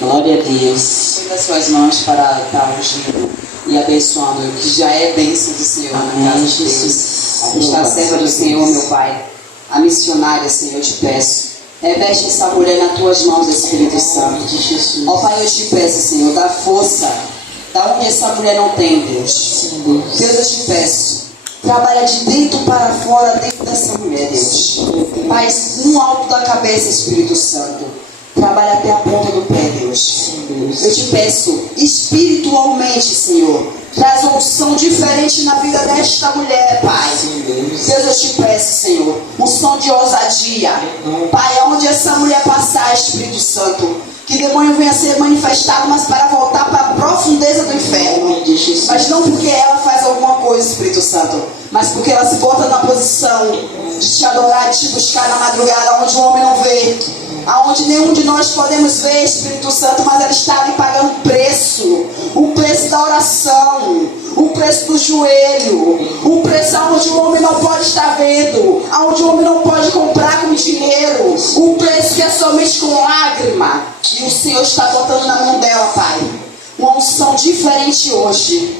Glória a Deus. Cuida as suas mãos para estar ungindo e abençoando, que já é bênção do Senhor na casa de Deus. Aqui está a serva do Senhor, meu Pai. A missionária, Senhor, eu te peço. Reveste essa mulher nas tuas mãos, Espírito Santo. Ó Pai, eu te peço, Senhor, dá força. Da onde essa mulher não tem, Deus. Deus, eu te peço. Trabalha de dentro para fora, dentro dessa mulher, Deus. Pai, no alto da cabeça, Espírito Santo. Trabalha até a ponta do pé, Deus. Eu te peço, espiritualmente, Senhor. Traz uma unção diferente na vida desta mulher, Pai. Deus, eu te peço, Senhor. Unção de ousadia. Pai, aonde essa mulher passar, Espírito Santo. Que o demônio venha a ser manifestado, mas para voltar para a profundeza do inferno. Mas não porque ela faz alguma coisa, Espírito Santo, mas porque ela se bota na posição de te adorar, de te buscar na madrugada, onde o homem não vê, aonde nenhum de nós podemos ver, Espírito Santo, mas ela está ali pagando o preço da oração, o preço do joelho, o preço onde o homem não pode estar vendo, aonde o homem não pode comprar com dinheiro, o preço que é somente com lágrima. E o Senhor está botando na mão dela, Pai, uma unção diferente hoje.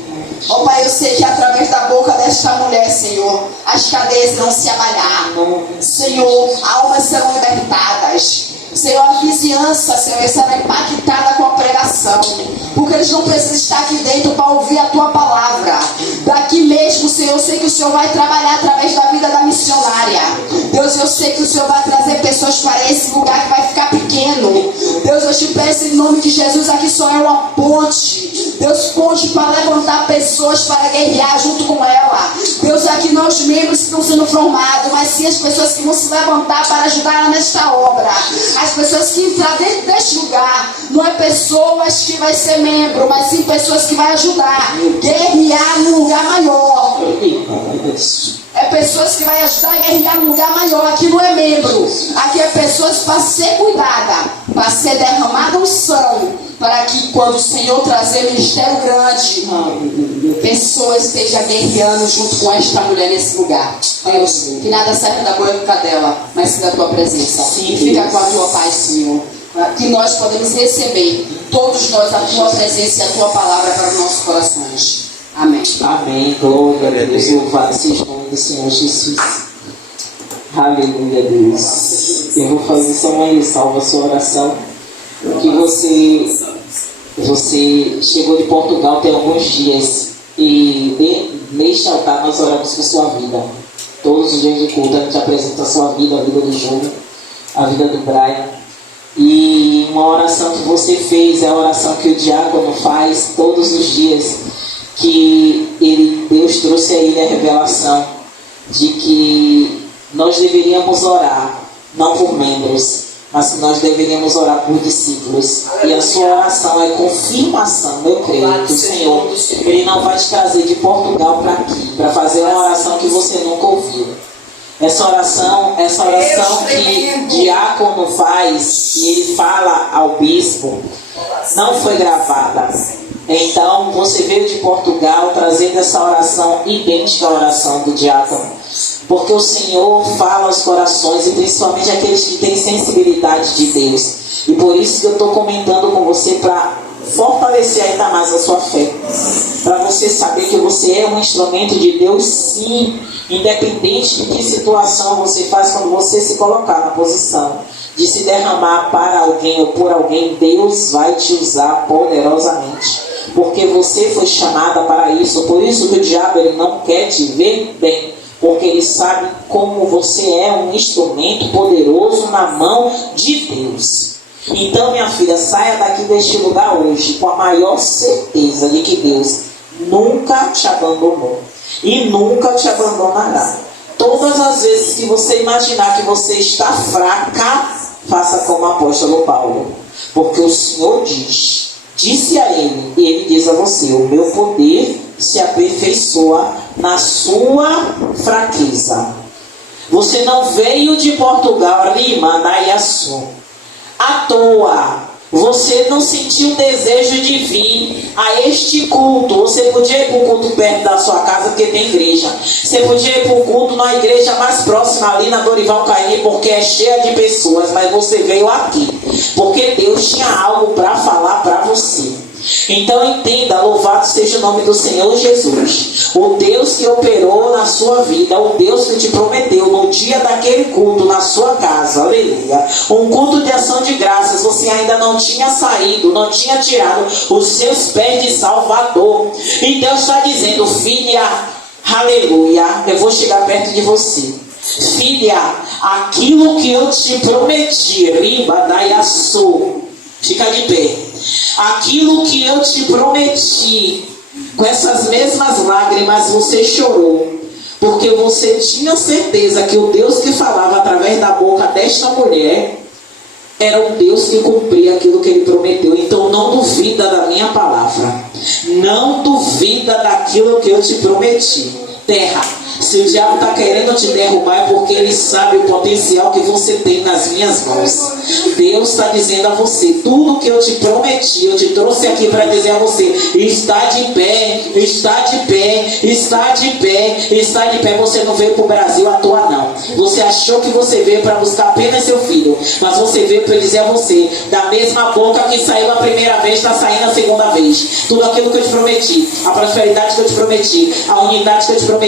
Ó Pai, eu sei que através da boca desta mulher, Senhor, as cadeias não se abalhar. Senhor, almas serão libertadas. Senhor, a vizinhança, Senhor, será impactada com a pregação. Porque eles não precisam estar aqui dentro para ouvir a Tua palavra. Daqui mesmo, Senhor, eu sei que o Senhor vai trabalhar através da vida da missionária. Deus, eu sei que o Senhor vai trazer pessoas para esse lugar que vai ficar pequeno. Deus, eu te peço em nome de Jesus, aqui só é uma ponte. Deus, ponte para levantar pessoas para guerrear junto com ela. Deus, aqui não os membros que estão sendo formados, mas sim as pessoas que vão se levantar para ajudar ela nesta obra. As pessoas que entrar dentro deste lugar, não é pessoas que vai ser membro, mas sim pessoas que vai ajudar, guerrear num lugar maior. É pessoas que vai ajudar a guerrear num lugar maior. Aqui não é membro, aqui é pessoas para ser cuidada, para ser derramada unção, para que quando o Senhor trazer ministério grande, pessoas estejam guerreando junto com esta mulher nesse lugar. Deus, que nada serve da boca dela, mas sim da tua presença. Sim, fica com a tua paz, Senhor. Que nós podemos receber, todos nós, a tua presença e a tua palavra para os nossos corações. Amém. Amém. Glória a Deus. Louvado seja o nome do Senhor Jesus. Aleluia, Deus. Eu vou fazer só uma ressalva à sua oração. Que você chegou de Portugal tem alguns dias. E neste altar nós oramos por sua vida. Todos os dias de culto a gente apresenta a sua vida, a vida do Júnior, a vida do Brian. E uma oração que você fez é a oração que o diácono faz todos os dias. Que Deus trouxe a ele a revelação de que nós deveríamos orar, não por membros, mas que nós deveríamos orar por discípulos. E a sua oração é confirmação, eu creio, que o Senhor Ele não vai te trazer de Portugal para aqui, para fazer uma oração que você nunca ouviu. Essa oração que o diácono faz, e ele fala ao bispo, não foi gravada. Então, você veio de Portugal trazendo essa oração idêntica à oração do diácono. Porque o Senhor fala aos corações, e principalmente aqueles que têm sensibilidade de Deus. E por isso que eu estou comentando com você para fortalecer ainda mais a sua fé. Para você saber que você é um instrumento de Deus, sim. Independente de que situação você faz, quando você se colocar na posição de se derramar para alguém ou por alguém, Deus vai te usar poderosamente. Porque você foi chamada para isso. Por isso que o diabo ele não quer te ver bem. Porque ele sabe como você é um instrumento poderoso na mão de Deus. Então, minha filha, saia daqui deste lugar hoje com a maior certeza de que Deus nunca te abandonou. E nunca te abandonará. Todas as vezes que você imaginar que você está fraca, faça como o apóstolo Paulo. Porque o Senhor disse a ele, e ele diz a você: o meu poder se aperfeiçoa na sua fraqueza. Você não veio de Portugal, Lima, Naiaçu, à toa. Você não sentiu desejo de vir a este culto. Você podia ir para o culto perto da sua casa, porque tem igreja. Você podia ir para o culto na igreja mais próxima, ali na Dorival Caymmi, porque é cheia de pessoas. Mas você veio aqui porque Deus tinha algo para falar para você. Então entenda, louvado seja o nome do Senhor Jesus, o Deus que operou na sua vida, o Deus que te prometeu no dia daquele culto na sua casa, aleluia, um culto de ação de graças. Você ainda não tinha saído, não tinha tirado os seus pés de Salvador, e Deus está dizendo: filha, aleluia, eu vou chegar perto de você, filha, aquilo que eu te prometi, riba da Yassou, fica de pé, aquilo que eu te prometi, com essas mesmas lágrimas você chorou, porque você tinha certeza que o Deus que falava através da boca desta mulher era um Deus que cumpria aquilo que Ele prometeu. Então não duvida da minha palavra, não duvida daquilo que eu te prometi. Terra, se o diabo está querendo te derrubar, é porque ele sabe o potencial que você tem nas minhas mãos. Deus está dizendo a você: tudo que eu te prometi, eu te trouxe aqui para dizer a você: está de pé, está de pé, está de pé, está de pé. Você não veio para o Brasil à toa, não. Você achou que você veio para buscar apenas seu filho, mas você veio para dizer a você: da mesma boca que saiu a primeira vez, está saindo a segunda vez. Tudo aquilo que eu te prometi, a prosperidade que eu te prometi, a unidade que eu te prometi,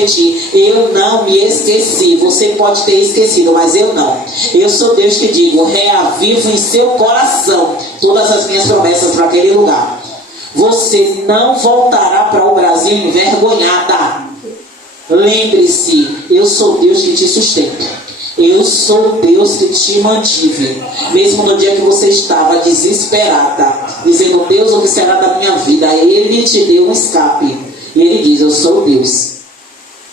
eu não me esqueci. Você pode ter esquecido, mas eu não. Eu sou Deus que digo: reavivo em seu coração todas as minhas promessas para aquele lugar. Você não voltará para o Brasil envergonhada. Lembre-se, eu sou Deus que te sustenta. Eu sou Deus que te mantive. Mesmo no dia que você estava desesperada, dizendo: Deus, o que será da minha vida? Ele te deu um escape. E Ele diz: eu sou Deus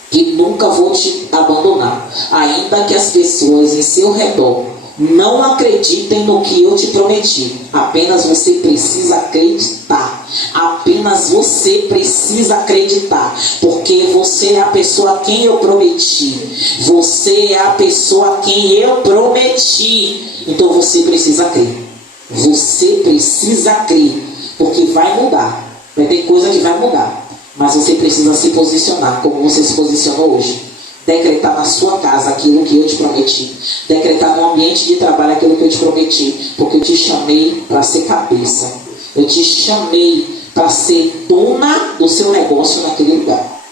que nunca vou te abandonar, ainda que as pessoas em seu redor não acreditem no que eu te prometi. Apenas você precisa acreditar. Apenas você precisa acreditar, porque você é a pessoa a quem eu prometi. Você é a pessoa a quem eu prometi. Então você precisa crer. Você precisa crer, porque vai mudar. Vai ter coisa que vai mudar, mas você precisa se posicionar como você se posicionou hoje. Decretar na sua casa aquilo que eu te prometi. Decretar no ambiente de trabalho aquilo que eu te prometi. Porque eu te chamei para ser cabeça. Eu te chamei para ser dona do seu negócio naquele lugar.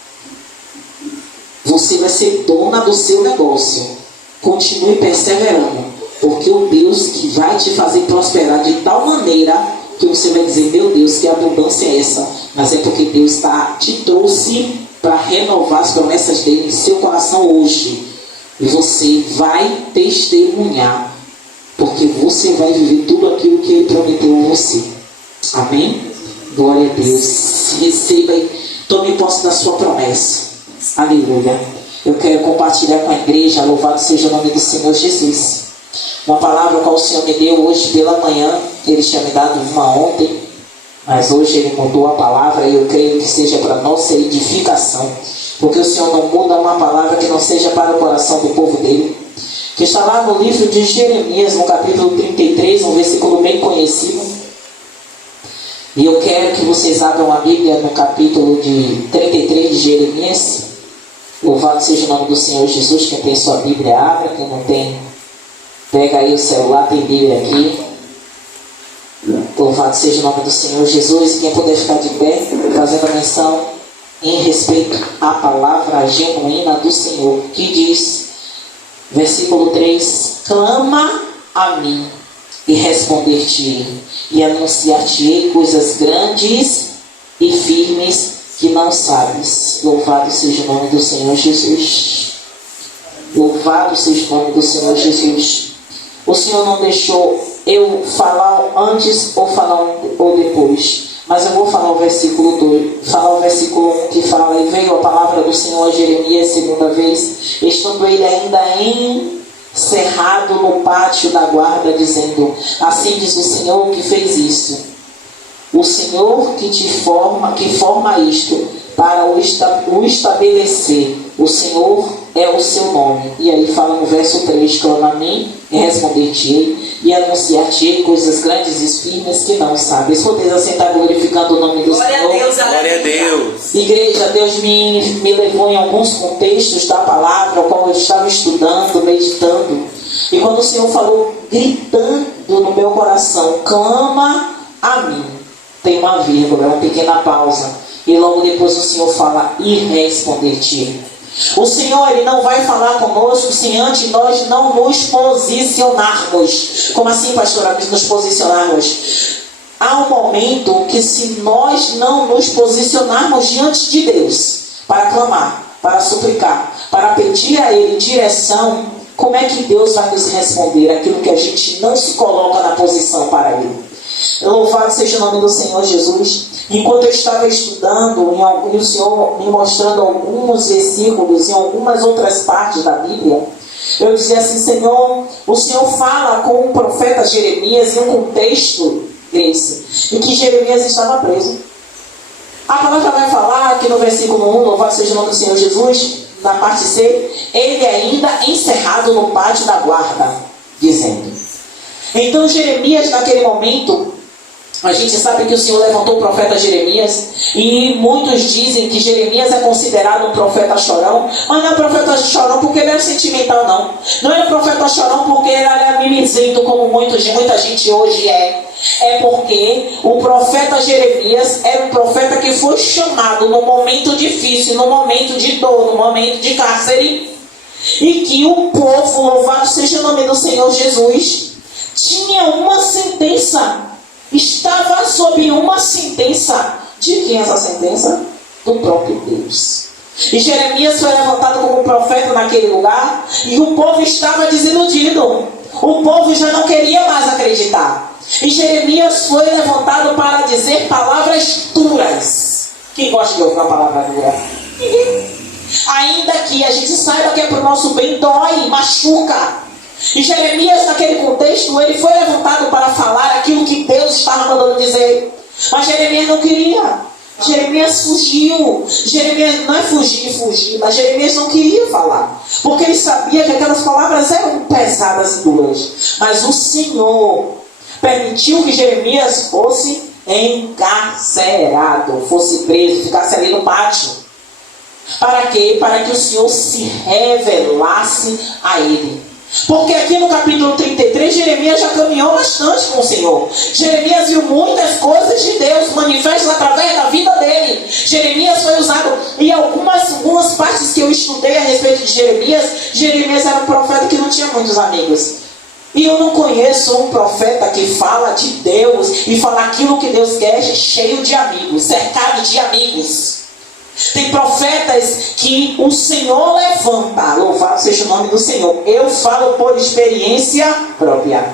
Você vai ser dona do seu negócio. Continue perseverando, porque o Deus que vai te fazer prosperar de tal maneira que você vai dizer: meu Deus, que abundância é essa? Mas é porque Deus te trouxe para renovar as promessas dele em seu coração hoje. E você vai testemunhar, porque você vai viver tudo aquilo que ele prometeu a você. Amém? Glória a Deus. Receba e tome posse da sua promessa. Aleluia. Eu quero compartilhar com a igreja, louvado seja o nome do Senhor Jesus, uma palavra que o Senhor me deu hoje pela manhã. Ele tinha me dado uma ontem, mas hoje Ele mudou a palavra, e eu creio que seja para nossa edificação, porque o Senhor não muda uma palavra que não seja para o coração do povo dele, que está lá no livro de Jeremias, no capítulo 33, um versículo bem conhecido. E eu quero que vocês abram a Bíblia no capítulo de 33 de Jeremias. Louvado seja o nome do Senhor Jesus. Quem tem sua Bíblia, abra. Quem não tem, pega aí o celular, tem Bíblia aqui. Louvado seja o nome do Senhor Jesus. E quem puder ficar de pé, fazendo a menção em respeito à palavra genuína do Senhor, que diz, versículo 3: clama a mim e responder-te-ei, e anunciar-te-ei coisas grandes e firmes que não sabes. Louvado seja o nome do Senhor Jesus. Louvado seja o nome do Senhor Jesus. O Senhor não deixou eu falar antes ou falar ou depois, mas eu vou falar o versículo 2, falar o versículo 1, que fala: e veio a palavra do Senhor a Jeremias segunda vez, estando ele ainda encerrado no pátio da guarda, dizendo: assim diz o Senhor que fez isso, o Senhor que forma isto para o estabelecer. O Senhor é o seu nome. E aí fala no verso 3: clama a mim e responder-te-ei, e anunciar-te-ei coisas grandes e firmes que não sabes. Podeis assentar glorificando o nome do Senhor. Glória a Deus. Igreja, Deus me levou em alguns contextos da palavra, o qual eu estava estudando, meditando. E quando o Senhor falou gritando, no meu coração clama a mim. Tem uma vírgula, uma pequena pausa. E logo depois o Senhor fala, e responder-te. O Senhor, Ele não vai falar conosco se antes nós não nos posicionarmos. Como assim, pastora, nos posicionarmos? Há um momento que se nós não nos posicionarmos diante de Deus, para clamar, para suplicar, para pedir a Ele direção, como é que Deus vai nos responder aquilo que a gente não se coloca na posição para Ele? Louvado seja o nome do Senhor Jesus. Enquanto eu estava estudando, e o Senhor me mostrando alguns versículos em algumas outras partes da Bíblia, eu dizia assim, Senhor, o Senhor fala com o profeta Jeremias em um contexto desse, em que Jeremias estava preso. A palavra vai falar que no versículo 1, louvado seja o nome do Senhor Jesus, na parte C, ele ainda encerrado no pátio da guarda, dizendo. Então Jeremias, naquele momento, a gente sabe que o Senhor levantou o profeta Jeremias, e muitos dizem que Jeremias é considerado um profeta chorão, mas não é profeta chorão porque ele é sentimental, não. Não é profeta chorão porque ele é mimizento, como muita gente hoje é. É porque o profeta Jeremias era um profeta que foi chamado no momento difícil, no momento de dor, no momento de cárcere, e que o povo, louvado seja o nome do Senhor Jesus, tinha uma sentença, estava sob uma sentença. De quem é essa sentença? Do próprio Deus. E Jeremias foi levantado como profeta naquele lugar, e o povo estava desiludido. O povo já não queria mais acreditar. E Jeremias foi levantado para dizer palavras duras. Quem gosta de ouvir uma palavra dura? Ninguém. Ainda que a gente saiba que é para o nosso bem, dói, machuca. E Jeremias, naquele contexto, ele foi levantado para falar aquilo que Deus estava mandando dizer. Mas Jeremias não queria. Jeremias fugiu. Jeremias não é fugir, mas Jeremias não queria falar. Porque ele sabia que aquelas palavras eram pesadas e duras. Mas o Senhor permitiu que Jeremias fosse encarcerado, fosse preso, ficasse ali no pátio. Para quê? Para que o Senhor se revelasse a ele. Porque aqui no capítulo 33, Jeremias já caminhou bastante com o Senhor. Jeremias viu muitas coisas de Deus manifestas através da vida dele. Jeremias foi usado em algumas partes que eu estudei a respeito de Jeremias era um profeta que não tinha muitos amigos. E eu não conheço um profeta que fala de Deus e fala aquilo que Deus quer, cheio de amigos, cercado de amigos. Tem profetas que o Senhor levanta, louvado seja o nome do Senhor. Eu falo por experiência própria.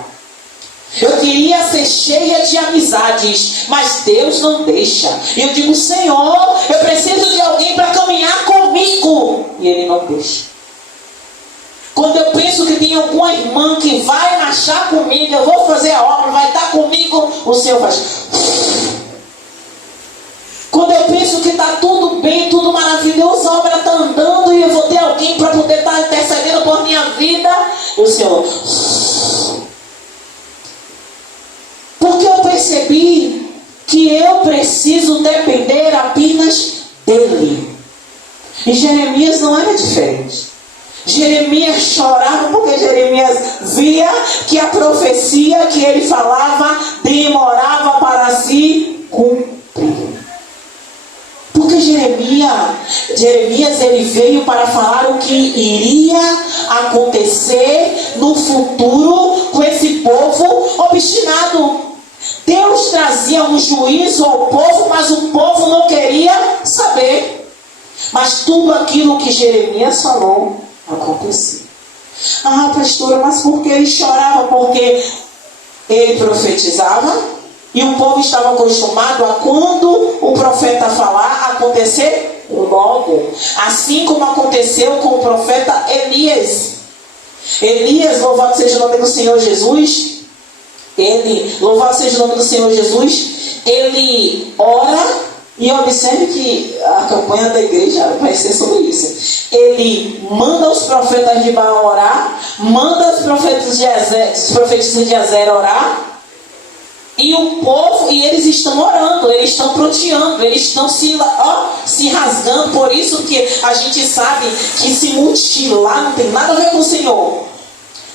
Eu queria ser cheia de amizades, mas Deus não deixa. E eu digo, Senhor, eu preciso de alguém para caminhar comigo. E Ele não deixa. Quando eu penso que tem alguma irmã que vai marchar comigo, eu vou fazer a obra, vai estar comigo, o Senhor faz. Quando eu penso que está tudo bem, tudo maravilhoso, a obra está andando e eu vou ter alguém para poder estar intercedendo por minha vida, o Senhor. Porque eu percebi que eu preciso depender apenas dele. E Jeremias não era diferente. Jeremias chorava porque Jeremias via que a profecia que ele falava demorava para se cumprir. Porque Jeremias ele veio para falar o que iria acontecer no futuro com esse povo obstinado. Deus trazia um juízo ao povo, mas o povo não queria saber. Mas tudo aquilo que Jeremias falou acontecia. Ah, pastora, mas por que ele chorava? Porque ele profetizava e o povo estava acostumado a quando o profeta falar, acontecer logo. Assim como aconteceu com o profeta Elias. Elias, louvado seja o nome do Senhor Jesus. Louvado seja o nome do Senhor Jesus. Ele ora. E observe que a campanha da igreja vai ser sobre isso. Ele manda os profetas de Baal orar, manda os profetas de Azer orar, e o povo, e eles estão orando, eles estão proteando, eles estão se rasgando. Por isso que a gente sabe que se mutilar não tem nada a ver com o Senhor.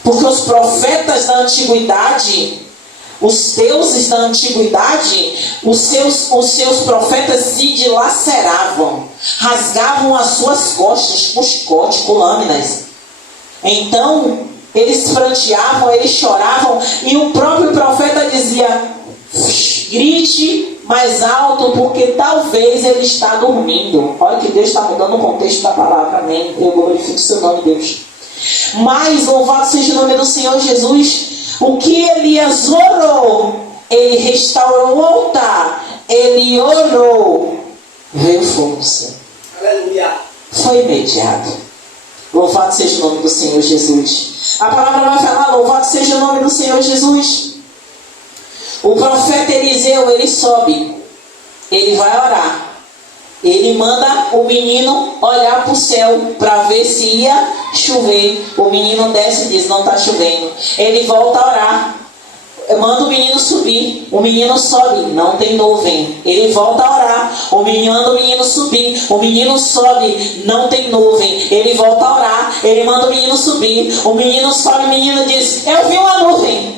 Porque os profetas da antiguidade, os deuses da antiguidade, os seus profetas se dilaceravam, rasgavam as suas costas com chicote, com lâminas. Então, eles pranteavam, eles choravam, e o próprio profeta dizia: grite mais alto, porque talvez ele está dormindo. Olha que Deus está mudando o contexto da palavra, amém? Eu glorifico o seu nome, Deus. Mas, louvado seja o nome do Senhor Jesus. O que Elias orou, ele restaurou o altar, ele orou, veio fogo do céu. Aleluia. Foi imediato. Louvado seja o nome do Senhor Jesus. A palavra vai falar: louvado seja o nome do Senhor Jesus. O profeta Eliseu, ele sobe, ele vai orar. Ele manda o menino olhar para o céu para ver se ia chover. O menino desce e diz: não está chovendo. Ele volta a orar. Manda o menino subir. O menino sobe, não tem nuvem. Ele volta a orar. Manda o menino subir. O menino sobe, não tem nuvem. Ele volta a orar. Ele manda o menino subir. O menino sobe, o menino diz: eu vi uma nuvem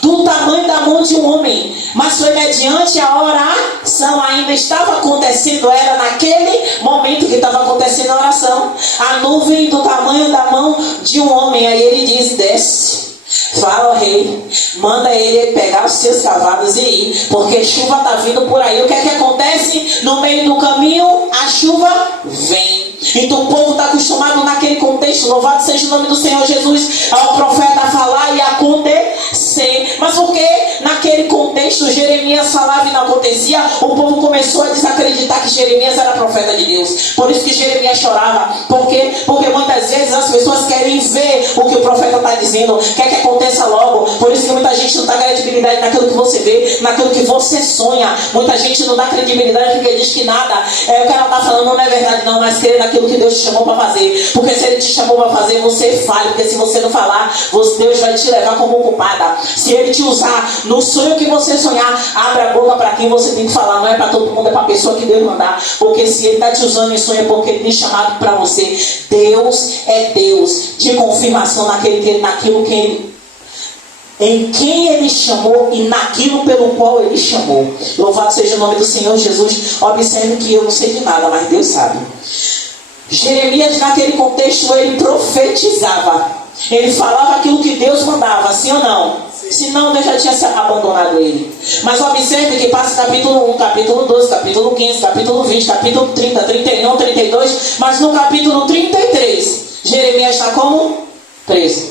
do tamanho da mão de um homem, mas foi mediante a oração. Ainda estava acontecendo, era naquele momento que estava acontecendo a oração. A nuvem do tamanho da mão de um homem. Aí ele diz: desce, fala ao rei, manda ele pegar os seus cavalos e ir, porque chuva está vindo por aí. O que é que acontece? No meio do caminho, a chuva vem. Então o povo está acostumado naquele contexto, louvado seja o nome do Senhor Jesus, ao profeta falar e acontecer. Mas porque naquele contexto Jeremias falava e não acontecia, o povo começou a desacreditar que Jeremias era profeta de Deus. Por isso que Jeremias chorava. Por quê? Porque muitas vezes as pessoas querem ver o que o profeta está dizendo, quer que aconteça logo. Por isso que muita gente não dá credibilidade naquilo que você vê, naquilo que você sonha. Muita gente não dá credibilidade porque diz que nada, o que ela está falando não é verdade não, mas crê naquilo que Deus te chamou para fazer. Porque se Ele te chamou para fazer, você fale. Porque se você não falar, Deus vai te levar como culpada. Se Ele te usar no sonho que você sonhar, abre a boca para quem você tem que falar. Não é para todo mundo, é para a pessoa que Deus mandar. Porque se Ele está te usando em sonho, é porque Ele tem chamado para você. Deus é Deus de confirmação em quem Ele chamou e naquilo pelo qual Ele chamou. Louvado seja o nome do Senhor Jesus. Observe que eu não sei de nada, mas Deus sabe. Jeremias, naquele contexto, ele profetizava. Ele falava aquilo que Deus mandava, sim ou não? Se não, Deus já tinha abandonado ele. Mas observe que passa capítulo 1, capítulo 12, capítulo 15, capítulo 20, capítulo 30, 31, 32. Mas no capítulo 33, Jeremias está como? Preso.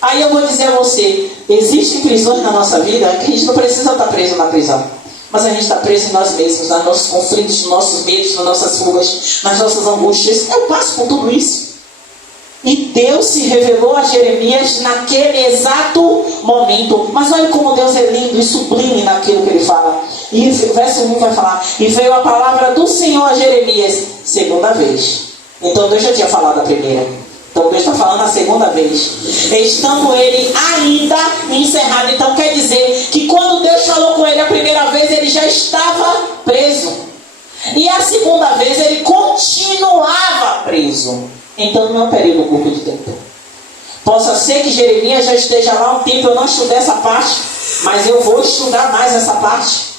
Aí eu vou dizer a você: existem prisões na nossa vida que a gente não precisa estar preso na prisão. Mas a gente está preso em nós mesmos, nos nossos conflitos, nos nossos medos, nas nossas fugas, nas nossas angústias. Eu passo por tudo isso. E Deus se revelou a Jeremias naquele exato momento. Mas olha como Deus é lindo e sublime naquilo que Ele fala. E o verso 1 vai falar: e veio a palavra do Senhor a Jeremias segunda vez. Então Deus já tinha falado a primeira. Então Deus está falando a segunda vez, estando ele ainda encerrado. Então quer dizer que quando Deus falou com ele a primeira vez, ele já estava preso. E a segunda vez ele continuava preso. Então não é um período curto de tempo. Possa ser que Jeremias já esteja lá um tempo. Eu não estudei essa parte, mas eu vou estudar mais essa parte.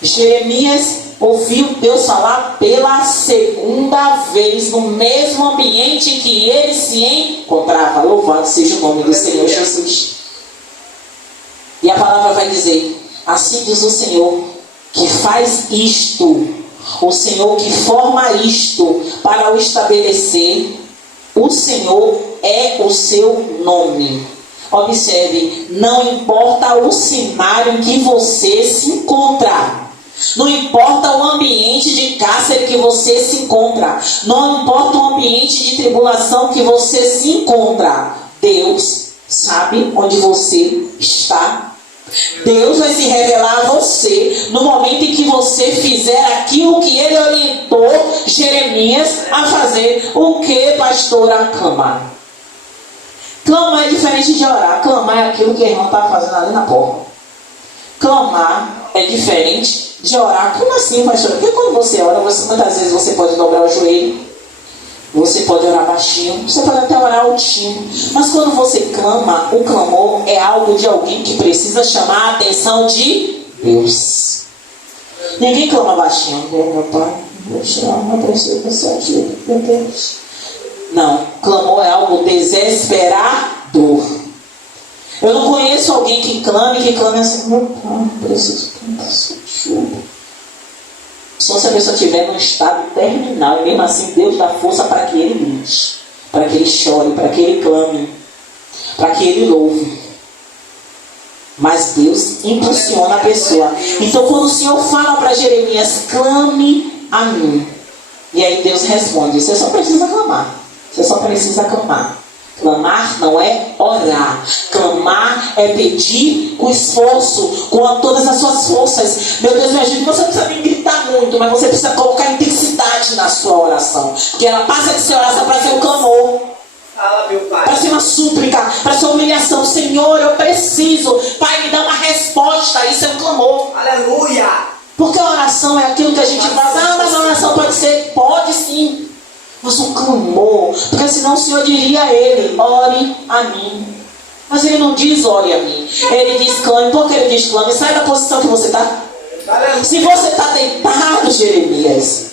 Jeremias ouviu Deus falar pela segunda vez no mesmo ambiente em que ele se encontrava. Louvado seja o nome do Senhor Jesus. E a palavra vai dizer: assim diz o Senhor que faz isto, o Senhor que forma isto para o estabelecer. O Senhor é o seu nome. Observe, não importa o cenário em que você se encontra, não importa o ambiente de cárcere que você se encontra, não importa o ambiente de tribulação que você se encontra, Deus sabe onde você está. Deus vai se revelar a você no momento em que você fizer aquilo que Ele orientou Jeremias a fazer. O que, pastora? Clamar. Clamar é diferente de orar. Clamar é aquilo que a irmã está fazendo ali na porta. Clamar é diferente de orar. Como assim, pastora? Porque quando você ora, muitas vezes você pode dobrar o joelho, Você pode orar baixinho, você pode até orar altinho. Mas quando você clama, o clamor é algo de alguém que precisa chamar a atenção de Deus. Ninguém clama baixinho. Meu pai, eu preciso dessa ajuda, meu Deus. Não, clamor é algo desesperador. Eu não conheço alguém que clame assim, meu pai, preciso dessa ajuda. Só se a pessoa estiver num estado terminal, e mesmo assim Deus dá força para que ele grite, para que ele chore, para que ele clame, para que ele louve. Mas Deus impulsiona a pessoa. Então quando o Senhor fala para Jeremias, clame a mim, e aí Deus responde, você só precisa clamar. Você só precisa clamar. Clamar não é orar. Clamar é pedir com esforço, com todas as suas forças. Meu Deus, me ajude. Você não precisa nem gritar muito, mas você precisa colocar intensidade na sua oração. Porque ela passa de ser oração para ser um clamor. Fala, meu pai. Para ser uma súplica, para ser uma humilhação. Senhor, eu preciso. Pai, me dá uma resposta. Isso é um clamor. Aleluia. Porque a oração é aquilo que a gente faz. Ah, mas a oração pode ser. Pode sim. Mas um clamor, porque senão o Senhor diria a ele, ore a mim. Mas ele não diz ore a mim, ele diz clame. Por que ele diz clame? Sai da posição que você está. Se você está deitado, Jeremias,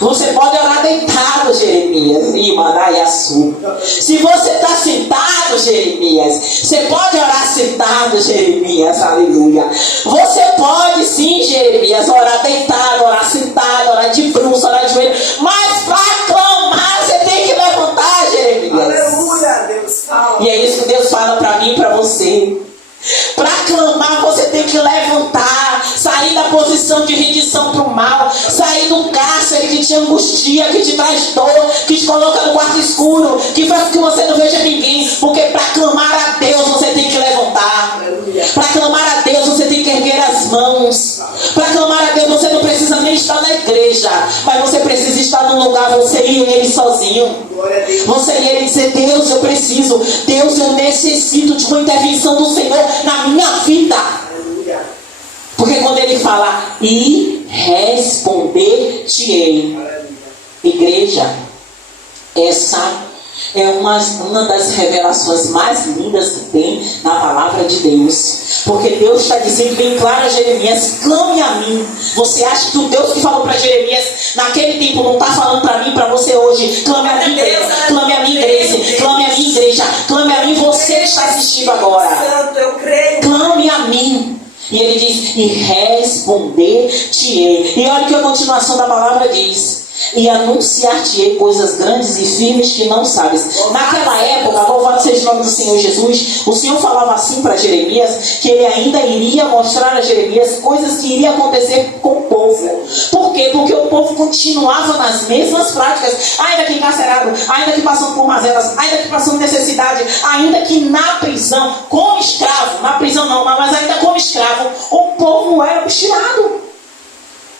você pode orar deitado, Jeremias, e mandar Iaçu. Se você está sentado, Jeremias, você pode orar sentado, Jeremias, aleluia. Você pode sim, Jeremias, orar deitado, orar sentado, orar de bruços, orar de joelho. Mas para clamar, você tem que levantar, Jeremias. Aleluia, Deus fala. E é isso que Deus fala para mim e para você. Para clamar, você tem que levantar, sair da posição de rendição para o mal, sair do cárcere que te angustia, que te traz dor, que te coloca no quarto escuro, que faz com que você não veja ninguém. Porque para clamar a Deus você tem que levantar. Para clamar a Deus você tem que erguer as mãos. Para clamar a Deus você não precisa nem estar na igreja, mas você precisa estar num lugar, você e ele sozinho. Você e ele dizer, Deus, eu preciso, Deus, eu necessito de uma intervenção do Senhor na minha vida. Porque quando ele fala, e responder-te-ei, igreja, essa é uma das revelações mais lindas que tem na palavra de Deus. Porque Deus está dizendo bem claro a Jeremias, clame a mim. Você acha que o Deus que falou para Jeremias naquele tempo não está falando para mim, para você hoje? Clame a mim, igreja, clame a mim, igreja, clame a mim, igreja, clame a mim, você que está assistindo agora. Santo, eu creio. Clame a mim. E ele diz, e responder-te-ei. E olha o que a continuação da palavra diz. E anunciar-te-ei coisas grandes e firmes que não sabes. Naquela época, louvado seja o nome do Senhor Jesus, o Senhor falava assim para Jeremias, que ele ainda iria mostrar a Jeremias coisas que iriam acontecer com o povo. Por quê? Porque o povo continuava nas mesmas práticas, ainda que encarcerado, ainda que passando por mazelas, ainda que passando necessidade, ainda que na prisão, como escravo, na prisão não, mas ainda como escravo, o povo era obstinado.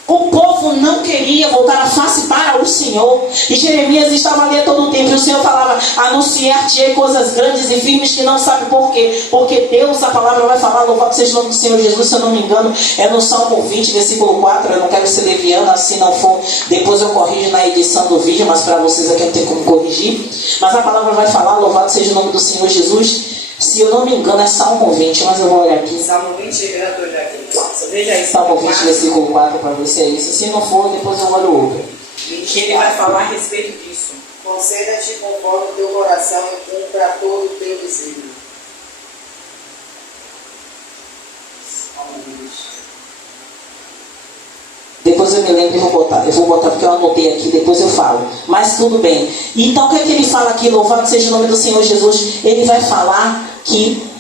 O povo não queria voltar a face para o Senhor. E Jeremias estava ali a todo tempo. E o Senhor falava, anunciar-te-ei coisas grandes e firmes que não sabe por quê. Porque Deus, a palavra vai falar, louvado seja o nome do Senhor Jesus, se eu não me engano, é no Salmo 20, versículo 4. Eu não quero ser leviana, se não for, depois eu corrijo na edição do vídeo, mas para vocês aqui não tem como corrigir. Mas a palavra vai falar, louvado seja o nome do Senhor Jesus. Se eu não me engano é Salmo 20, mas eu vou olhar aqui. Salmo 20, eu estou já aqui. Veja aí, Salmo 20, versículo 4, para ver se é isso. Se não for, depois eu olho o outro. Que ele vai falar a respeito disso. Conceda-te conforme o teu coração e cumpra todo o teu desejo. Depois eu me lembro e vou botar. Eu vou botar porque eu anotei aqui, depois eu falo. Mas tudo bem. Então o que é que ele fala aqui? Louvado seja o nome do Senhor Jesus. Ele vai falar que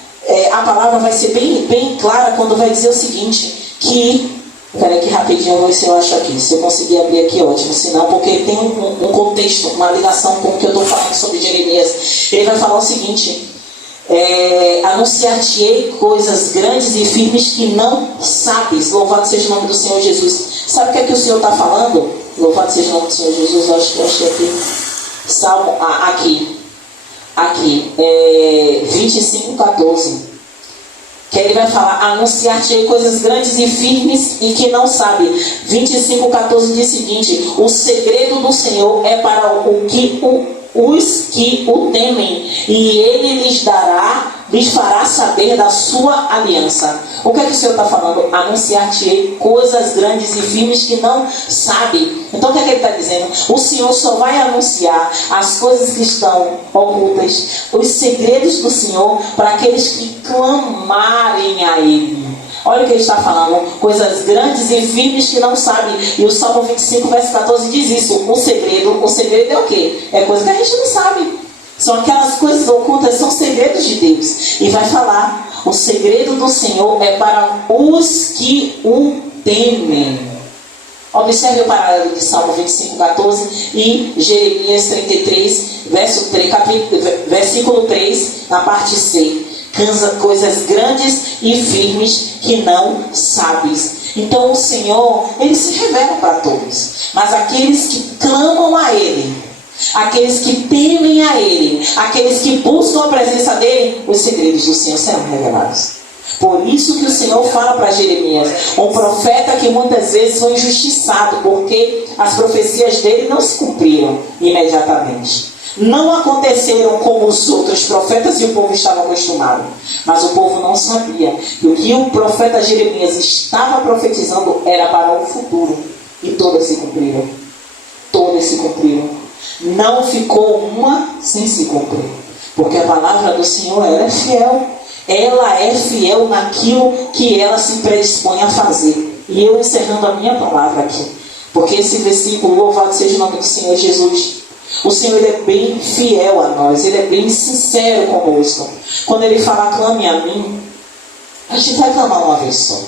a palavra vai ser bem clara quando vai dizer o seguinte, que... Espera aqui rapidinho, vou ver se eu acho aqui. Se eu conseguir abrir aqui, ótimo. Se não, porque tem um contexto, uma ligação com o que eu estou falando sobre Jeremias. Ele vai falar o seguinte... anunciar-te-ei coisas grandes e firmes que não sabes. Louvado seja o nome do Senhor Jesus. Sabe o que é que o Senhor está falando? Louvado seja o nome do Senhor Jesus. Eu acho que eu achei aqui. Salmo, aqui 25:14. Que ele vai falar, anunciar-te coisas grandes e firmes e que não sabe. 25:14 diz o seguinte: o segredo do Senhor é para os que o temem, e ele lhes fará saber da sua aliança. O que é que o Senhor está falando? Anunciar-te coisas grandes e firmes que não sabe. Então o que é que ele está dizendo? O Senhor só vai anunciar as coisas que estão ocultas, os segredos do Senhor, para aqueles que clamarem a Ele. Olha o que ele está falando, coisas grandes e firmes que não sabem. E o Salmo 25, verso 14 diz isso. O segredo é o quê? É coisa que a gente não sabe. São aquelas coisas ocultas, são segredos de Deus. E vai falar, o segredo do Senhor é para os que o temem. Observe o paralelo de Salmo 25, 14 e Jeremias 33, versículo 3, na parte C. Coisas grandes e firmes que não sabes. Então o Senhor, Ele se revela para todos. Mas aqueles que clamam a Ele, aqueles que temem a Ele, aqueles que buscam a presença dEle, os segredos do Senhor serão revelados. Por isso que o Senhor fala para Jeremias, um profeta que muitas vezes foi injustiçado, porque as profecias dele não se cumpriram imediatamente. Não aconteceram como os outros profetas e o povo estava acostumado. Mas o povo não sabia que o que o profeta Jeremias estava profetizando era para o futuro. E todas se cumpriram. Todas se cumpriram. Não ficou uma sem se cumprir. Porque a palavra do Senhor, ela é fiel. Ela é fiel naquilo que ela se predispõe a fazer. E eu encerrando a minha palavra aqui. Porque esse versículo, louvado seja o nome do Senhor Jesus. O Senhor, Ele é bem fiel a nós. Ele é bem sincero conosco. Quando Ele fala, clame a mim, a gente vai clamar uma vez só.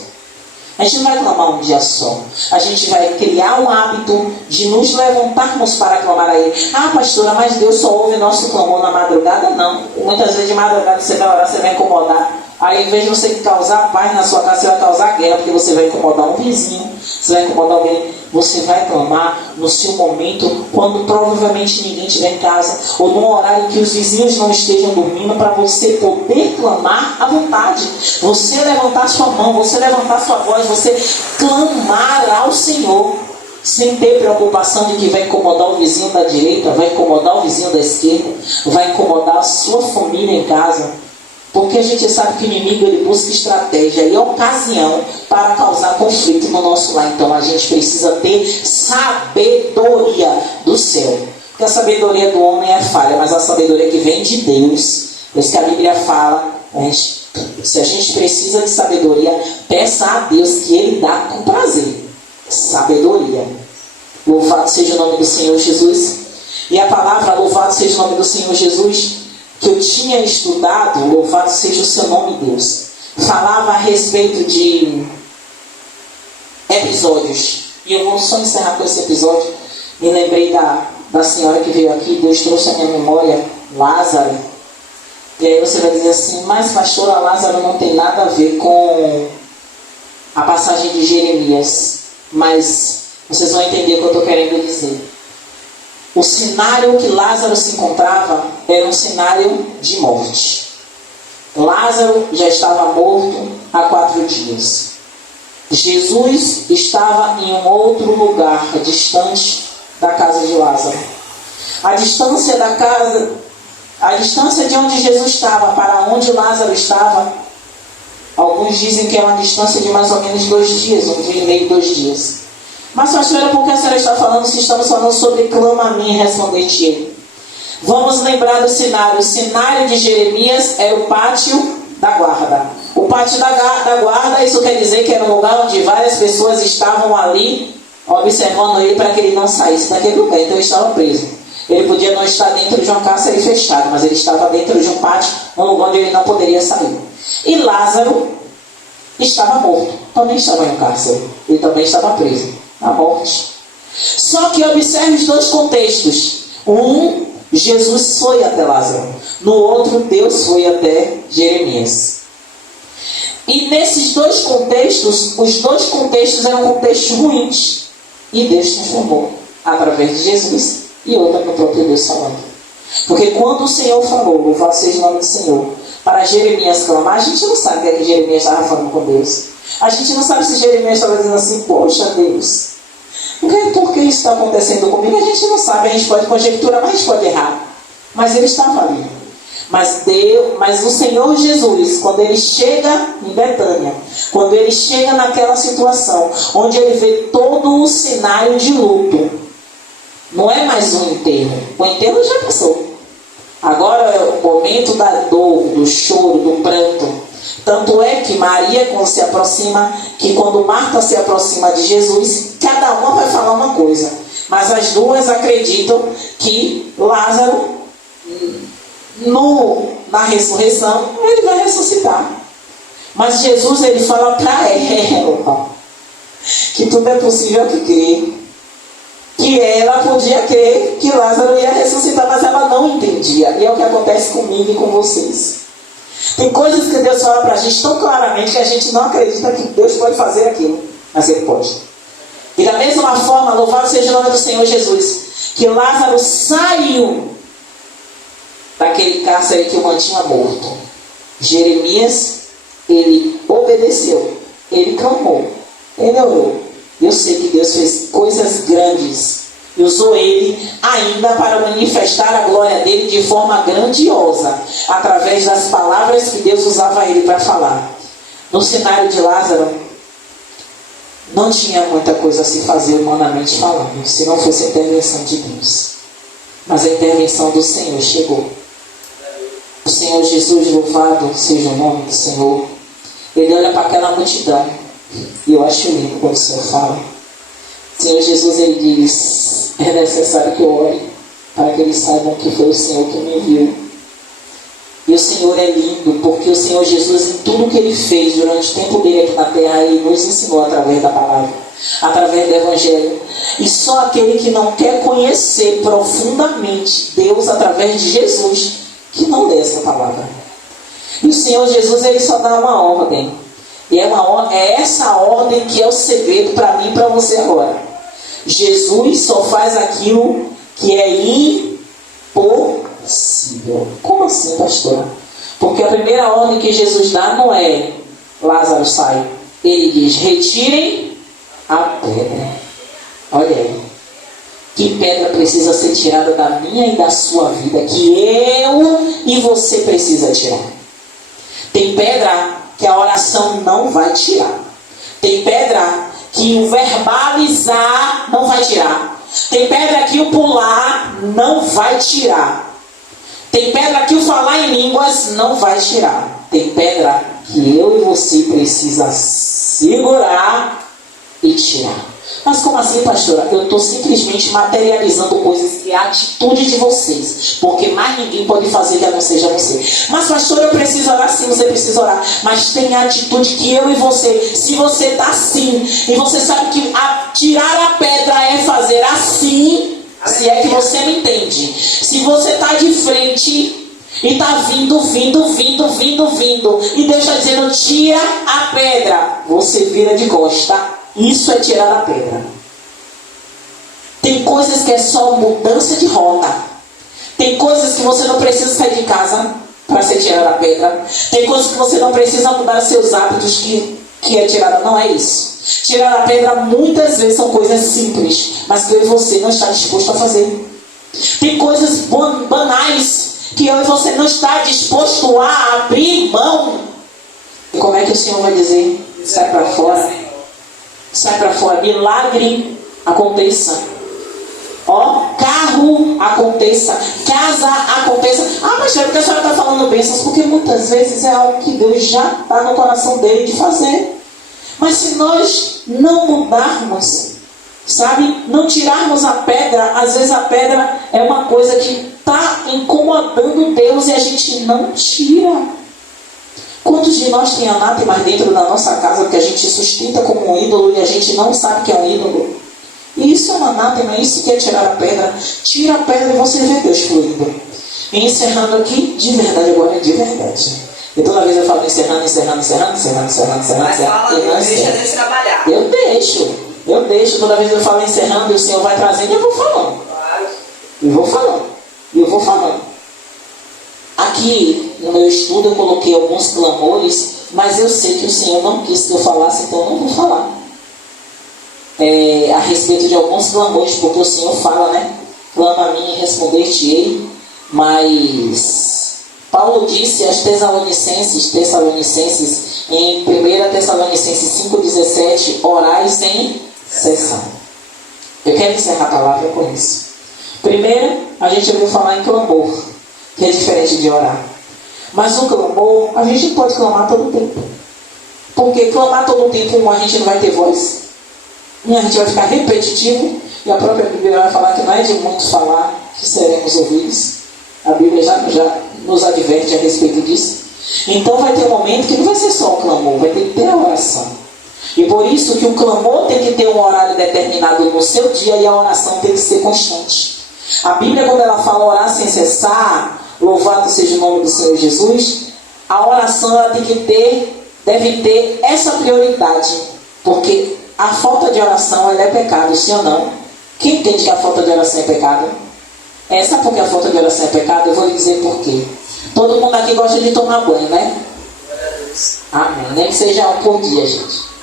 A gente não vai clamar um dia só. A gente vai criar um hábito de nos levantarmos para clamar a Ele. Ah, pastora, mas Deus só ouve nosso clamor na madrugada? Não. Muitas vezes de madrugada você vai orar, você vai incomodar. Aí, em vez de você causar paz na sua casa, você vai causar guerra, porque você vai incomodar um vizinho, você vai incomodar alguém. Você vai clamar no seu momento, quando provavelmente ninguém estiver em casa, ou num horário que os vizinhos não estejam dormindo, para você poder clamar à vontade. Você levantar sua mão, você levantar sua voz, você clamar ao Senhor, sem ter preocupação de que vai incomodar o vizinho da direita, vai incomodar o vizinho da esquerda, vai incomodar a sua família em casa. Porque a gente sabe que o inimigo, ele busca estratégia e ocasião para causar conflito no nosso lar. Então a gente precisa ter sabedoria do céu. Porque a sabedoria do homem é falha, mas a sabedoria que vem de Deus, por isso que a Bíblia fala, se a gente precisa de sabedoria, peça a Deus que Ele dá com prazer. Sabedoria. Louvado seja o nome do Senhor Jesus. E a palavra, louvado seja o nome do Senhor Jesus, que eu tinha estudado, louvado seja o seu nome, Deus, falava a respeito de episódios. E eu vou só encerrar com esse episódio. Me lembrei da senhora que veio aqui, Deus trouxe à minha memória, Lázaro. E aí você vai dizer assim, mas pastora, Lázaro não tem nada a ver com a passagem de Jeremias. Mas vocês vão entender o que eu estou querendo dizer. O cenário que Lázaro se encontrava era um cenário de morte. Lázaro já estava morto há 4 dias. Jesus estava em um outro lugar, distante da casa de Lázaro. A distância de onde Jesus estava para onde Lázaro estava, alguns dizem que é uma distância de mais ou menos 2 dias, 1 dia e meio, 2 dias. Mas, pastora, por que a senhora está falando se estamos falando sobre clama a mim e responder-te ele? Vamos lembrar do cenário. O cenário de Jeremias era o pátio da guarda. O pátio da guarda, isso quer dizer que era um lugar onde várias pessoas estavam ali observando ele para que ele não saísse daquele lugar. Então ele estava preso. Ele podia não estar dentro de uma cárcere fechada, mas ele estava dentro de um pátio, um lugar onde ele não poderia sair. E Lázaro estava morto. Também estava em um cárcere. Ele também estava preso. A morte. Só que observe os 2 contextos. Um, Jesus foi até Lázaro. No outro, Deus foi até Jeremias. E nesses 2 contextos, os 2 contextos eram contextos ruins. E Deus transformou através de Jesus e outra no próprio Deus falando. Porque quando o Senhor falou, louvado seja o nome do Senhor, para Jeremias clamar, a gente não sabe o que é que Jeremias estava falando com Deus. A gente não sabe se Jeremias estava dizendo assim, poxa Deus, por que isso está acontecendo comigo? A gente não sabe, a gente pode conjecturar, mas a gente pode errar. Mas ele estava ali. Mas o Senhor Jesus, quando ele chega em Betânia, quando ele chega naquela situação, onde ele vê todo o cenário de luto, não é mais um enterro. O enterro já passou. Agora é o momento da dor, do choro, do pranto. Tanto é que Maria, quando Marta se aproxima de Jesus, cada uma vai falar uma coisa. Mas as duas acreditam que Lázaro, na ressurreição, ele vai ressuscitar. Mas Jesus, ele fala para ela que tudo é possível que crê. Que ela podia crer que Lázaro ia ressuscitar, mas ela não entendia. E é o que acontece comigo e com vocês. Tem coisas que Deus fala para a gente tão claramente que a gente não acredita que Deus pode fazer aquilo. Mas Ele pode. E da mesma forma, louvado seja o nome do Senhor Jesus, que Lázaro saiu daquele cárcere que o mantinha morto. Jeremias, ele obedeceu, ele clamou, ele orou. Eu sei que Deus fez coisas grandes e usou ele ainda para manifestar a glória dele de forma grandiosa, através das palavras que Deus usava ele para falar. No cenário de Lázaro, não tinha muita coisa a se fazer humanamente falando, se não fosse a intervenção de Deus. Mas a intervenção do Senhor chegou. O Senhor Jesus, louvado seja o nome do Senhor, ele olha para aquela multidão, e eu acho lindo quando o Senhor fala. O Senhor Jesus, ele diz, é necessário que eu ore, para que eles saibam que foi o Senhor que me enviou. E o Senhor é lindo, porque o Senhor Jesus, em tudo que ele fez durante o tempo dele aqui na terra, ele nos ensinou através da palavra, através do Evangelho. E só aquele que não quer conhecer profundamente Deus através de Jesus, que não lê essa palavra. E o Senhor Jesus, ele só dá uma ordem. E é essa ordem que é o segredo para mim e para você agora. Jesus só faz aquilo que é impossível. Como assim, pastora? Porque a primeira ordem que Jesus dá não é Lázaro sai. Ele diz, retirem a pedra. Olha aí. Que pedra precisa ser tirada da minha e da sua vida, que eu e você precisa tirar. Tem pedra que a oração não vai tirar. Tem pedra que o verbalizar não vai tirar. Tem pedra que o pular não vai tirar. Tem pedra que o falar em línguas não vai tirar. Tem pedra que eu e você precisa segurar e tirar. Mas como assim, pastora? Eu estou simplesmente materializando coisas que é a atitude de vocês. Porque mais ninguém pode fazer que não seja você. Mas pastora, eu preciso orar sim, você precisa orar. Mas tem a atitude que eu e você, se você está assim, e você sabe que tirar a pedra é fazer assim, se é que você me entende. Se você está de frente e está vindo, e Deus está dizendo, tira a pedra, você vira de costa. Isso é tirar a pedra. Tem coisas que é só mudança de rota. Tem coisas que você não precisa sair de casa para ser tirada a pedra. Tem coisas que você não precisa mudar seus hábitos que é tirada. Não é isso. Tirar a pedra muitas vezes são coisas simples, mas que eu e você não está disposto a fazer. Tem coisas banais que eu e você não está disposto a abrir mão. E como é que o Senhor vai dizer? Sai para fora. Sai para fora, milagre aconteça. Carro aconteça, casa aconteça. Mas é porque a senhora está falando bênçãos, porque muitas vezes é algo que Deus já está no coração dele de fazer. Mas se nós não mudarmos, sabe, não tirarmos a pedra, às vezes a pedra é uma coisa que está incomodando Deus e a gente não tira. Quantos de nós tem anátemas dentro da nossa casa que a gente sustenta como um ídolo e a gente não sabe que é um ídolo? E isso é um anátema, isso que é tirar a pedra. Tira a pedra e você vê Deus fluindo. E encerrando aqui, de verdade, agora é de verdade. E toda vez eu falo encerrando. Mas fala, deixa Deus trabalhar. Eu deixo. Toda vez eu falo encerrando e o Senhor vai trazendo e eu vou falando. Claro. Eu vou falando. Aqui no meu estudo eu coloquei alguns clamores, mas eu sei que o Senhor não quis que eu falasse, então eu não vou falar. A respeito de alguns clamores, porque o Senhor fala, né? Clama a mim e responder-te-ei. Mas Paulo disse aos Tessalonicenses em 1 Tessalonicenses 5,17, orai sem cessar. Eu quero encerrar a palavra com isso. Primeiro, a gente ouviu falar em clamor, que é diferente de orar. Mas o clamor, a gente não pode clamar todo o tempo. Porque clamar todo o tempo, a gente não vai ter voz. E a gente vai ficar repetitivo. E a própria Bíblia vai falar que não é de muito falar que seremos ouvidos. A Bíblia já nos adverte a respeito disso. Então vai ter um momento que não vai ser só o clamor, vai ter que ter a oração. E por isso que o clamor tem que ter um horário determinado no seu dia e a oração tem que ser constante. A Bíblia, quando ela fala orar sem cessar, louvado seja o nome do Senhor Jesus, a oração ela deve ter essa prioridade. Porque a falta de oração ela é pecado, sim ou não? Quem entende que a falta de oração é pecado? Sabe por que a falta de oração é pecado? Eu vou lhe dizer por quê. Todo mundo aqui gosta de tomar banho, né? Amém. Nem que seja um por dia, gente.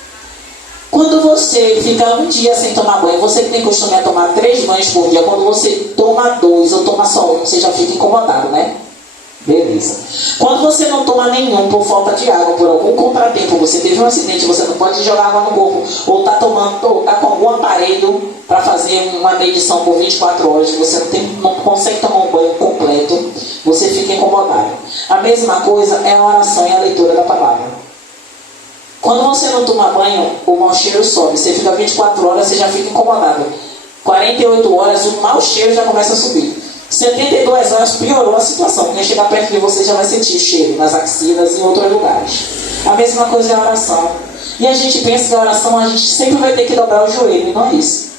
Quando você fica um dia sem tomar banho, você que tem costume de tomar 3 banhos por dia, quando você toma 2 ou toma só um, você já fica incomodado, né? Beleza. Quando você não toma nenhum por falta de água, por algum contratempo, você teve um acidente, você não pode jogar água no corpo, ou está com algum aparelho para fazer uma medição por 24 horas, você não consegue tomar um banho completo, você fica incomodado. A mesma coisa é a oração e a leitura da palavra. Quando você não toma banho, o mau cheiro sobe. Você fica 24 horas, você já fica incomodado. 48 horas, o mau cheiro já começa a subir. 72 horas piorou a situação. Quem chegar perto de você já vai sentir o cheiro nas axilas e em outros lugares. A mesma coisa é a oração. E a gente pensa que a oração a gente sempre vai ter que dobrar o joelho, e não é isso.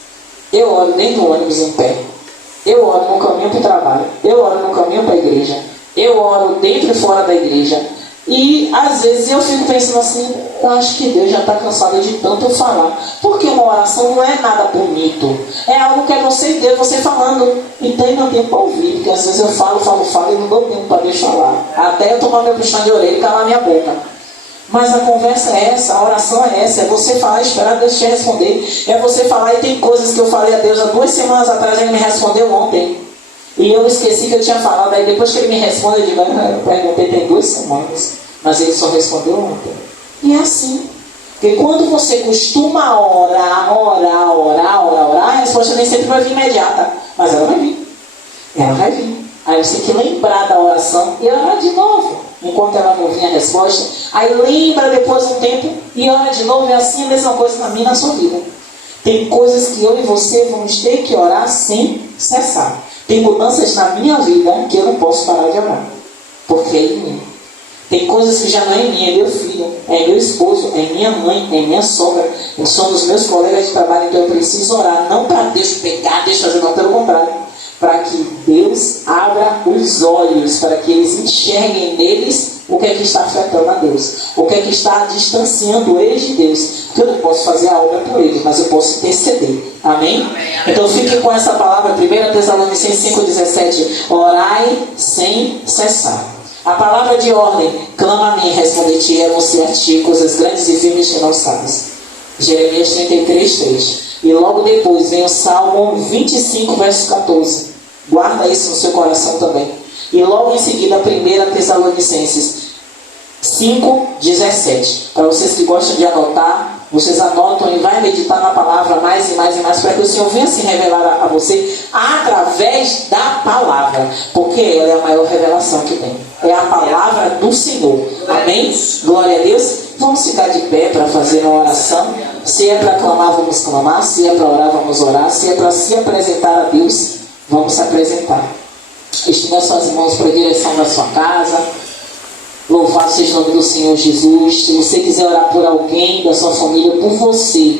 Eu oro dentro do ônibus em pé. Eu oro no caminho para o trabalho. Eu oro no caminho para a igreja. Eu oro dentro e fora da igreja. E às vezes eu fico pensando assim, eu acho que Deus já está cansado de tanto eu falar. Porque uma oração não é nada bonito. É algo que é você e Deus, você falando. Então eu não tenho para ouvir, porque às vezes eu falo e não dou tempo para Deus falar. Até eu tomar meu puxão de orelha e calar minha boca. Mas a conversa é essa, a oração é essa, é você falar e esperar Deus te responder. É você falar, e tem coisas que eu falei a Deus há 2 semanas atrás, ele me respondeu ontem. E eu esqueci que eu tinha falado, aí depois que ele me responde, eu digo, eu perguntei tem 2 semanas, mas ele só respondeu ontem. E é assim. Porque quando você costuma orar, a resposta nem sempre vai vir imediata, mas ela vai vir. Ela vai vir. Aí você tem que lembrar da oração e orar de novo. Enquanto ela não vir a resposta, aí lembra depois de um tempo e ora de novo. É assim a mesma coisa na minha, na sua vida. Tem coisas que eu e você vamos ter que orar sem cessar. Tem mudanças na minha vida que eu não posso parar de orar, porque é em mim. Tem coisas que já não é em mim, é meu filho, é meu esposo, é minha mãe, é minha sogra, são dos meus colegas de trabalho, então eu preciso orar, não para Deus pegar, Deus fazer, não, pelo contrário, para que Deus abra os olhos, para que eles enxerguem neles o que é que está afetando a Deus, o que é que está distanciando eles de Deus, porque eu não posso fazer a obra por eles, mas eu posso interceder. Amém? Então fique com essa palavra, 1 Tessalonicenses 5,17, orai sem cessar. A palavra de ordem, clama a mim, responde-te e anunciar-te coisas grandes e firmes que não sabes. Jeremias 33:3. E logo depois vem o Salmo 25, verso 14. Guarda isso no seu coração também. E logo em seguida, 1 Tessalonicenses 5:17. Para vocês que gostam de anotar, vocês anotam e vai meditar na palavra mais e mais e mais, para que o Senhor venha se revelar a você através da palavra, porque ela é a maior revelação que tem. É a palavra do Senhor. Amém? Glória a Deus. Vamos ficar de pé para fazer uma oração. Se é para clamar, vamos clamar. Se é para orar, vamos orar. Se é para se apresentar a Deus, vamos se apresentar. Estenda suas mãos para a direção da sua casa. Louvado seja o nome do Senhor Jesus. Se você quiser orar por alguém da sua família, por você,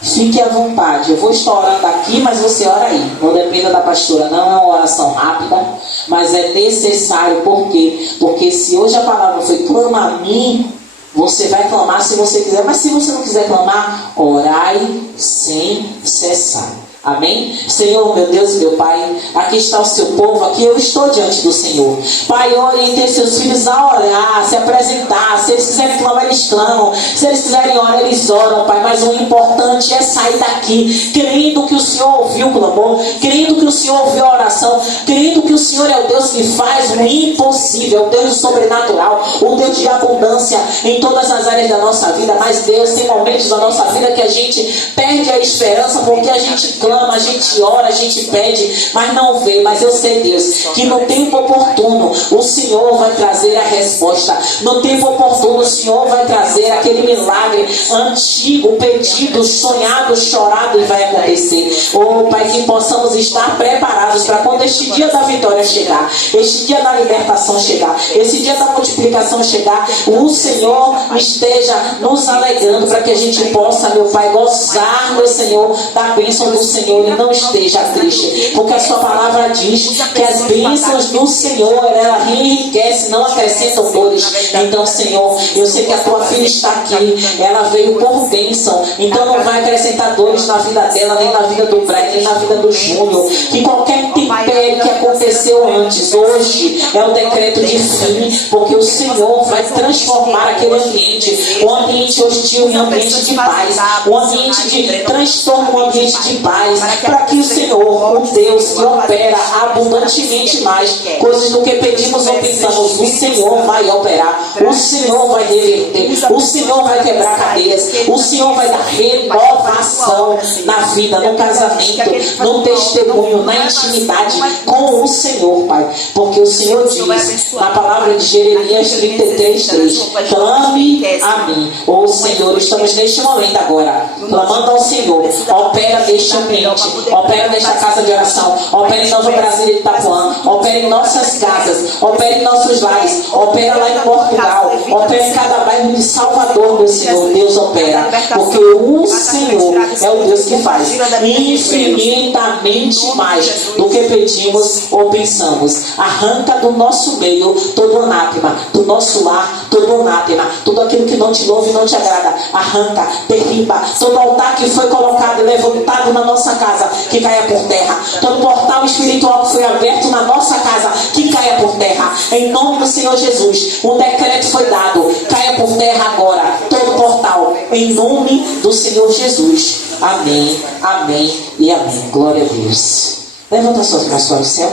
fique à vontade. Eu vou estar orando aqui, mas você ora aí. Não dependa da pastora, não é uma oração rápida, mas é necessário. Por quê? Porque se hoje a palavra foi clama a mim, você vai clamar se você quiser. Mas se você não quiser clamar, orai sem cessar. Amém? Senhor, meu Deus e meu Pai, aqui está o seu povo, aqui eu estou diante do Senhor. Pai, oriente seus filhos a orar, se apresentar. Se eles quiserem clamar, eles clamam. Se eles quiserem orar, eles oram, Pai. Mas o importante é sair daqui crendo que o Senhor ouviu o clamor, crendo que o Senhor ouviu a oração, crendo que o Senhor é o Deus que faz o impossível, o Deus do sobrenatural, o Deus de abundância em todas as áreas da nossa vida. Mas Deus, tem momentos da nossa vida que a gente perde a esperança, porque a gente clama, a gente ora, a gente pede, mas não vê. Mas eu sei, Deus, que no tempo oportuno o Senhor vai trazer a resposta. No tempo oportuno o Senhor vai trazer aquele milagre antigo, pedido, sonhado, chorado, e vai acontecer. Oh Pai, que possamos estar preparados para quando este dia da vitória chegar, este dia da libertação chegar, esse dia da multiplicação chegar, o Senhor esteja nos alegrando, para que a gente possa, meu Pai, gozar, meu Senhor, da bênção do Senhor, e não esteja triste, porque a sua palavra diz que as bênçãos do Senhor, ela enriquece, não acrescentam dores. Então, Senhor, eu sei que a tua filha está aqui, ela veio por bênção, então não vai acrescentar dores na vida dela, nem na vida do Brian, nem na vida do Júnior. Que qualquer tempero que aconteceu antes, hoje é o decreto de fim, porque o Senhor vai transformar aquele ambiente, um ambiente hostil em ambiente de paz, um ambiente de transtorno, um ambiente de paz, para que o Senhor, o Deus que opera abundantemente mais coisas do que pedimos ou pensamos, o Senhor vai operar, o Senhor vai reverter, o Senhor vai quebrar cadeias, o Senhor vai dar renovação na vida, no casamento, no testemunho, na intimidade com o Senhor, Pai. Porque o Senhor diz na palavra de Jeremias 33:3: clame a mim. Ô Senhor, estamos neste momento agora clamando ao Senhor. Opera neste ambiente, opera nesta casa de oração, opera em Nova Brasília de Itapuã, opera em nossas casas, opera em nossos lares, opera lá em Portugal, opera em cada bairro de Salvador, meu Senhor. Deus opera, porque o Senhor é o Deus que faz infinitamente mais do que pedimos ou pensamos. Arranca do nosso meio todo anátema, do nosso lar todo anátema, tudo aquilo que não te louva e não te agrada. Arranca, derriba todo altar que foi colocado e levantado na nossa casa, que caia por terra. Todo portal espiritual que foi aberto na nossa casa, que caia por terra. Em nome do Senhor Jesus, um decreto foi dado, caia por terra agora todo portal, em nome do Senhor Jesus. Amém, amém e amém. Glória a Deus. Levanta suas mãos para o céu.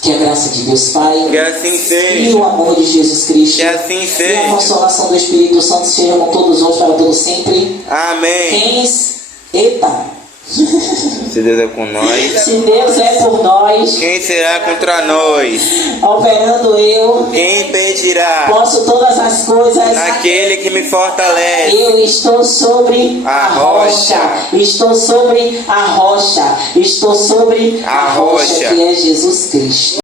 Que a graça de Deus Pai, que assim seja, e o amor de Jesus Cristo, que assim seja, e a consolação do Espírito Santo seja com todos nós para todo sempre. Amém. Eita! Se Deus é por nós, se Deus é por nós, quem será contra nós? Operando eu, quem impedirá? Posso todas as coisas naquele que me fortalece. Eu estou sobre a rocha. Estou sobre a rocha. Estou sobre a rocha, que é Jesus Cristo.